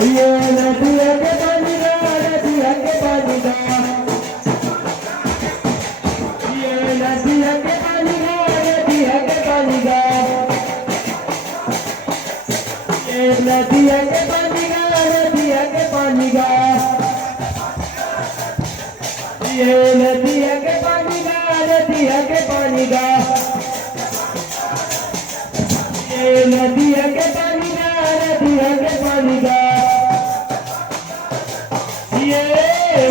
ये नदिया के पानी गा, नदिया के पानी गा, ये नदिया के पानी गा, नदिया के पानी गा, ये नदिया के पानी गा, नदिया के पानी गा, ये नदिया के पानी गा, नदिया के पानी गा, ये नदिया के पानी गा, नदिया के पानी गा, ये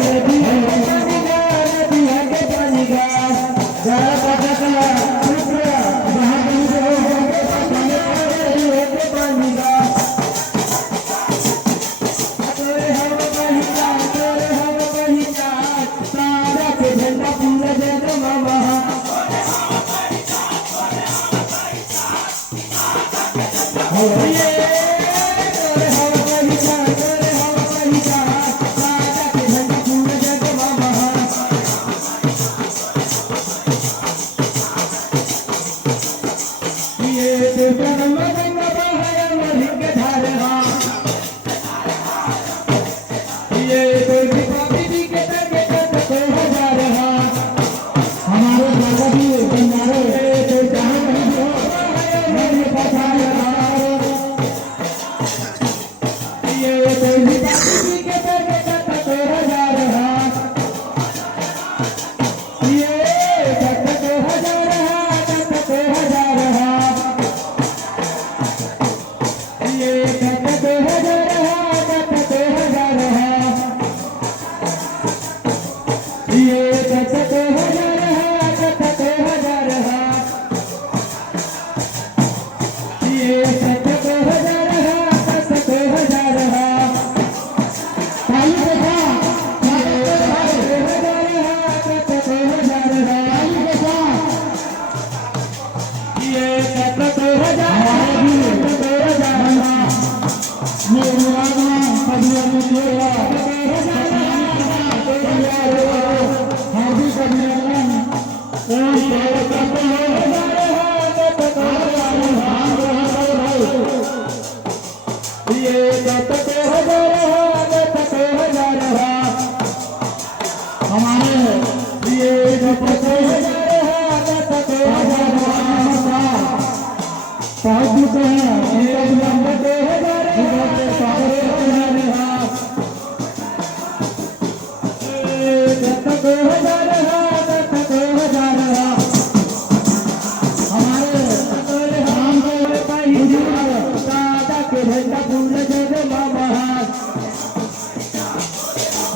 नदिया के पानी गा, नदिया के पानी गा, जहाँ पता चला दूसरा जहाँ कहीं से हो के पानी गा, तोरे हम बहिता तारा के झंडा पूरा जग मामा, ये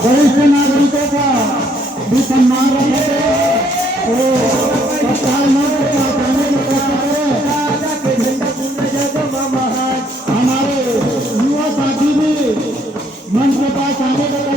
वरिष्ठ नागरिकों का भी सम्मान रखते हमारे युवा साथी भी मंच के पास आने का